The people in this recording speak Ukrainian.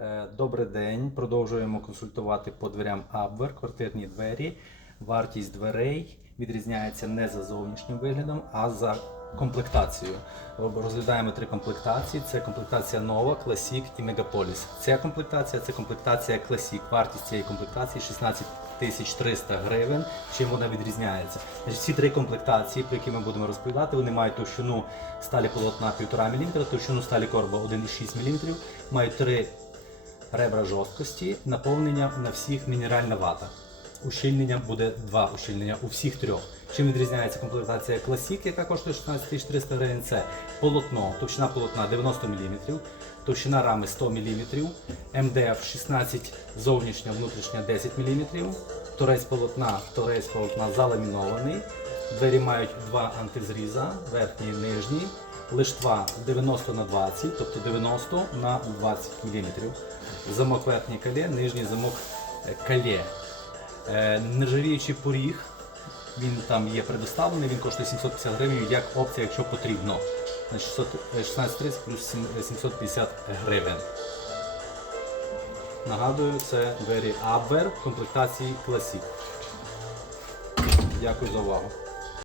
Е, Добрий день. Продовжуємо консультувати по дверям Абвер, квартирні двері. Вартість дверей відрізняється не за зовнішнім виглядом, а за комплектацією. Розглядаємо три комплектації: це комплектація нова, Classic і Megapolis. Ця комплектація це комплектація Classic. Вартість цієї комплектації 16 тисяч 300 гривень. Чим вона відрізняється? Значить, Всі три комплектації, про які ми будемо розповідати, вони мають товщину сталі полотна 1,5 мм, товщину сталі корба 1,6 мм, мають три ребра жорсткості, наповнення на всіх мінеральна вата. Ущільнення буде два ущільнення у всіх трьох. Чим відрізняється комплектація Classic, яка коштує 16 300 гривень, це полотно, товщина полотна 90 мм, товщина рами 100 мм, МДФ 16 зовнішня, внутрішня 10 мм, торець полотна, торець полотна заламінований. Двері мають два антизріза, верхній і нижній. Лиштва 90 на 20, тобто 90 на 20 мм. Замок верхній калє, нижній замок е, калє. Е, Нержавіючий поріг, він там є предоставлений, він коштує 750 гривень як опція, якщо потрібно. На 600, е, 1630 плюс е, 750 гривень. Нагадую, це двері Абвер в комплектації Classic. Дякую за увагу.